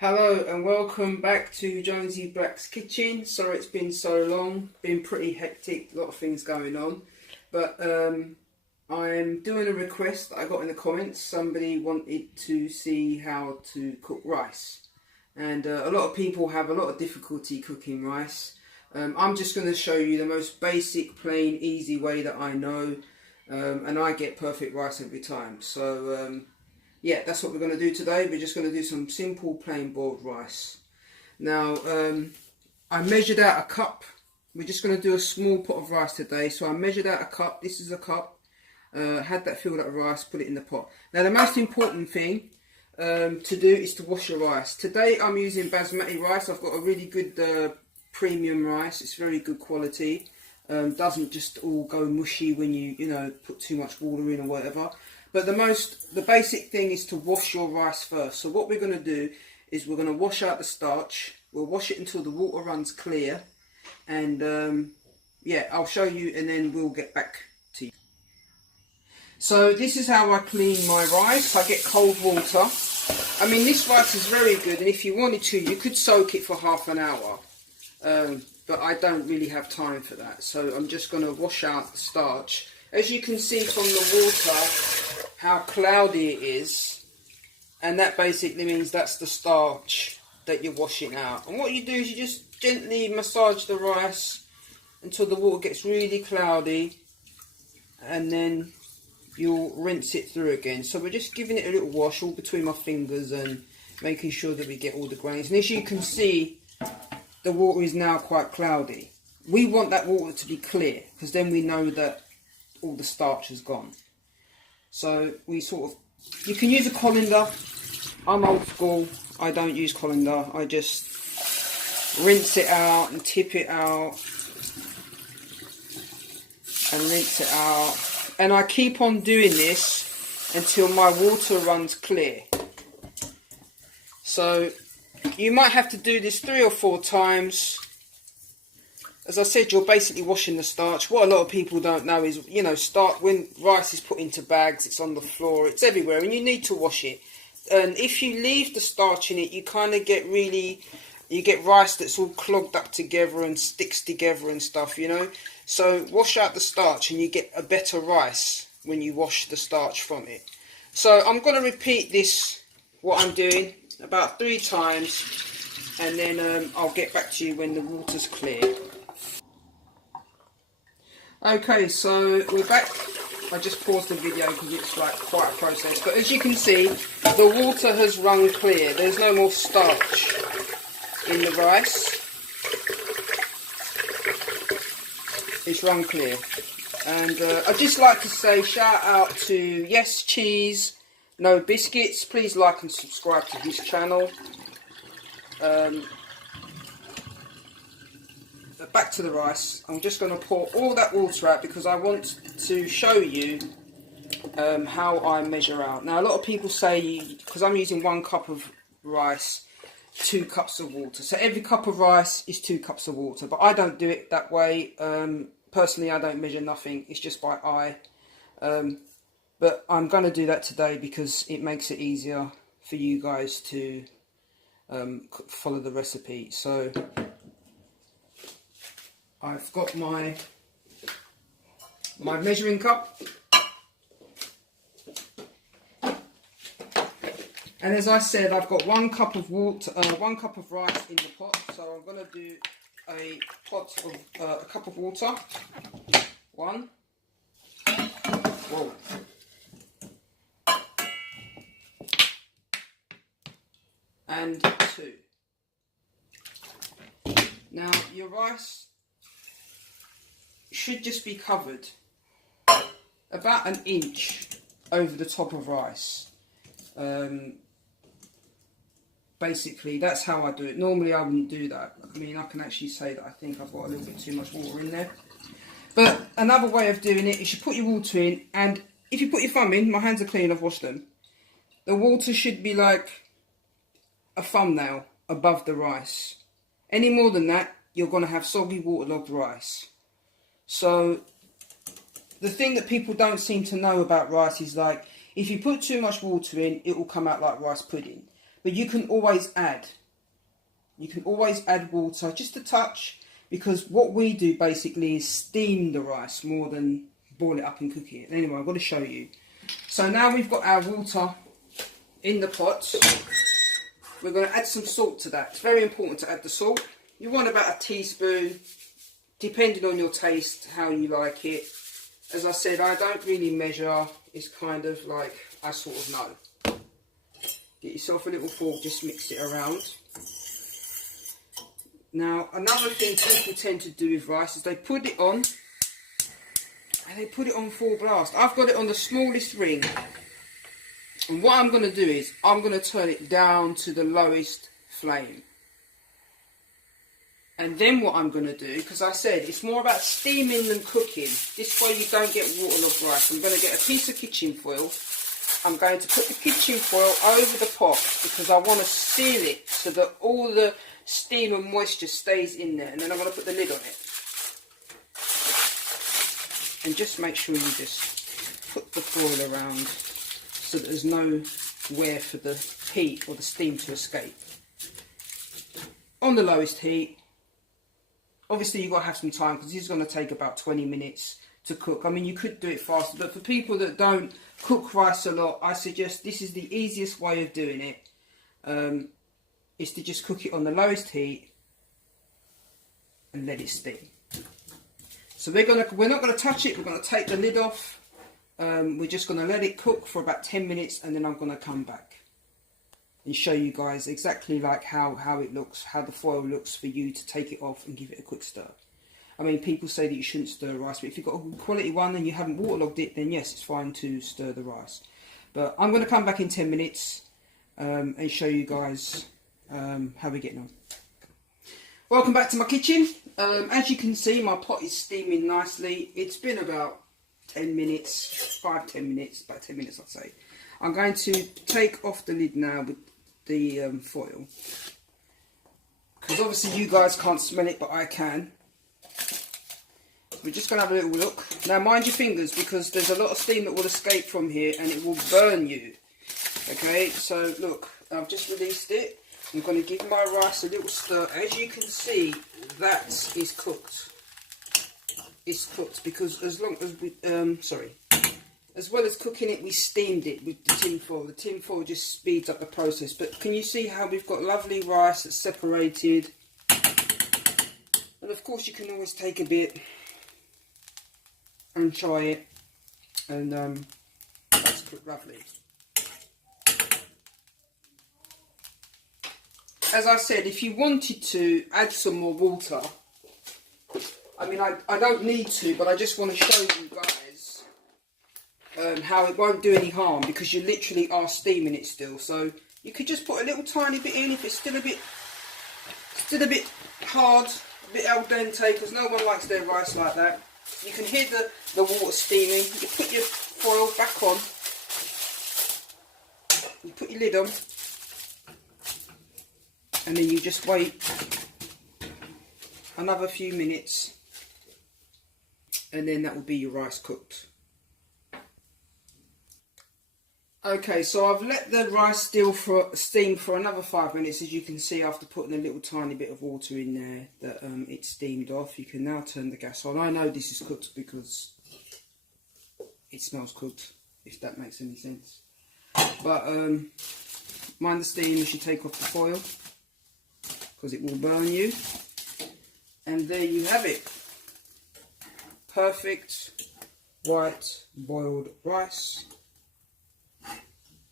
Hello and welcome back to Jonesy Black's Kitchen. Sorry it's been so long, been pretty hectic, a lot of things going on. But I'm doing a request that I got in the comments. Somebody wanted to see how to cook rice. And a lot of people have a lot of difficulty cooking rice. I'm just going to show you the most basic, plain, easy way that I know. And I get perfect rice every time. So yeah, that's what we're going to do today. We're just going to do some simple plain boiled rice. Now, I measured out a cup. We're just going to do a small pot of rice today. So I measured out a cup. This is a cup. Had that filled up with rice, put it in the pot. Now, the most important thing to do is to wash your rice. Today, I'm using basmati rice. I've got a really good premium rice. It's very good quality. Doesn't just all go mushy when you put too much water in or whatever. But the basic thing is to wash your rice first. So what we're going to do is we're going to wash out the starch. We'll wash it until the water runs clear. And yeah, I'll show you and then we'll get back to you. So this is how I clean my rice. I get cold water. I mean, this rice is very good. And if you wanted to, you could soak it for half an hour. But I don't really have time for that. So I'm just going to wash out the starch. As you can see from the water, how cloudy it is, and that basically means that's the starch that you're washing out. And what you do is you just gently massage the rice until the water gets really cloudy, and then you'll rinse it through again. So we're just giving it a little wash all between my fingers and making sure that we get all the grains. And as you can see, the water is now quite cloudy. We want that water to be clear, because then we know that all the starch has gone. So we you can use a colander. I'm old school, I don't use colander. I just rinse it out and tip it out and rinse it out. And I keep on doing this until my water runs clear. So you might have to do this 3 or 4 times. As I said, you're basically washing the starch. What a lot of people don't know is, when rice is put into bags, it's on the floor, it's everywhere, and you need to wash it. And if you leave the starch in it, you kind of get you get rice that's all clogged up together and sticks together and stuff, So wash out the starch and you get a better rice when you wash the starch from it. So I'm going to repeat this, what I'm doing, about 3 times, and then I'll get back to you when the water's clear. Okay, so we're back. I just paused the video because it's like quite a process. But as you can see, the water has run clear. There's no more starch in the rice. It's run clear. And I'd just like to say shout out to Yes Cheese, No Biscuits. Please like and subscribe to his channel. Back to the rice. I'm just going to pour all that water out because I want to show you how I measure out. Now, a lot of people say, because I'm using 1 cup of rice, 2 cups of water. So every cup of rice is 2 cups of water. But I don't do it that way. Personally, I don't measure nothing. It's just by eye. But I'm going to do that today because it makes it easier for you guys to follow the recipe. So I've got my measuring cup, and as I said, I've got 1 cup of water, 1 cup of rice in the pot. So I'm going to do a cup of water. 1. Whoa. And 2. Now your rice should just be covered about 1 inch over the top of rice. Basically, that's how I do it. Normally I wouldn't do that. I mean, I can actually say that I think I've got a little bit too much water in there. But another way of doing it is you put your water in, and if you put your thumb in, my hands are clean, I've washed them. The water should be like a thumbnail above the rice. Any more than that, you're going to have soggy, waterlogged rice. So the thing that people don't seem to know about rice is, like, if you put too much water in, it will come out like rice pudding. but you can always add. You can always add water, just a touch, because what we do basically is steam the rice more than boil it up and cook it. Anyway, I've got to show you. So now we've got our water in the pot. We're going to add some salt to that. It's very important to add the salt. You want about a teaspoon, depending on your taste, how you like it. As I said, I don't really measure. It's kind of like I sort of know. Get yourself a little fork, just mix it around. Now, another thing people tend to do with rice is they put it on, and they put it on full blast. I've got it on the smallest ring. And what I'm going to do is, I'm going to turn it down to the lowest flame. And then what I'm going to do, because I said it's more about steaming than cooking. This way you don't get waterlogged rice. I'm going to get a piece of kitchen foil. I'm going to put the kitchen foil over the pot because I want to seal it so that all the steam and moisture stays in there. And then I'm going to put the lid on it. And just make sure you just put the foil around so that there's nowhere for the heat or the steam to escape. On the lowest heat. Obviously you've got to have some time because this is going to take about 20 minutes to cook. I mean, you could do it faster, but for people that don't cook rice a lot, I suggest this is the easiest way of doing it. Is to just cook it on the lowest heat and let it steam. So we're not going to touch it. We're going to take the lid off. We're just going to let it cook for about 10 minutes, and then I'm going to come back and show you guys exactly like how it looks, how the foil looks for you to take it off and give it a quick stir. I mean, people say that you shouldn't stir rice, but if you've got a quality one and you haven't waterlogged it, then yes, it's fine to stir the rice. But I'm going to come back in 10 minutes and show you guys how we're getting on. Welcome back to my kitchen. As you can see, my pot is steaming nicely. It's been about 10 minutes, 5-10 minutes, about 10 minutes I'd say. I'm going to take off the lid now with the foil. Because obviously you guys can't smell it, but I can. We're just going to have a little look. Now mind your fingers because there's a lot of steam that will escape from here and it will burn you. Okay, so look, I've just released it. I'm going to give my rice a little stir. As you can see, that is cooked. It's cooked because as long as we, as well as cooking it, we steamed it with the tin foil. The tin foil just speeds up the process. But can you see how we've got lovely rice that's separated? And of course you can always take a bit and try it. And that's cooked lovely. As I said, if you wanted to add some more water, I mean, I don't need to, but I just want to show you guys how it won't do any harm because you literally are steaming it still. So you could just put a little tiny bit in if it's still a bit hard, a bit al dente, because no one likes their rice like that. You can hear the water steaming. You put your foil back on. You put your lid on. And then you just wait another few minutes and then that will be your rice cooked. Okay, so I've let the rice steam for another 5 minutes. As you can see, after putting a little tiny bit of water in there, that it steamed off. You can now turn the gas on. I know this is cooked because it smells cooked, if that makes any sense. But mind the steam as you take off the foil, because it will burn you. And there you have it. Perfect white boiled rice.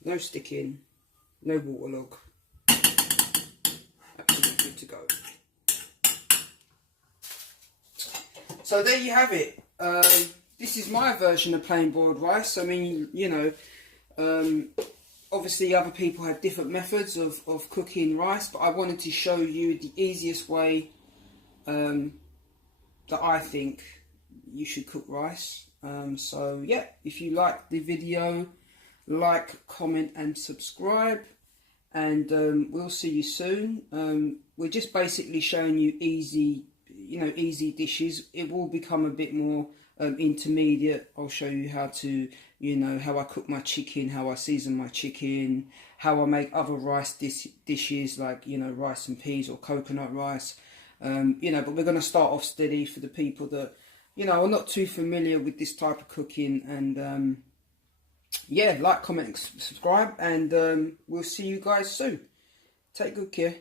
No sticking, no waterlog. Absolutely good to go. So there you have it. This is my version of plain boiled rice. I mean, you know, obviously other people have different methods of cooking rice, but I wanted to show you the easiest way that I think you should cook rice. So yeah, if you like the video, like, comment and subscribe, and we'll see you soon. We're just basically showing you easy dishes. It will become a bit more intermediate, I'll show you how to, you know, how I cook my chicken, how I season my chicken, how I make other rice dishes like, you know, rice and peas or coconut rice. You know, but we're going to start off steady for the people that, you know, are not too familiar with this type of cooking. And yeah, like, comment, subscribe, and we'll see you guys soon. Take good care.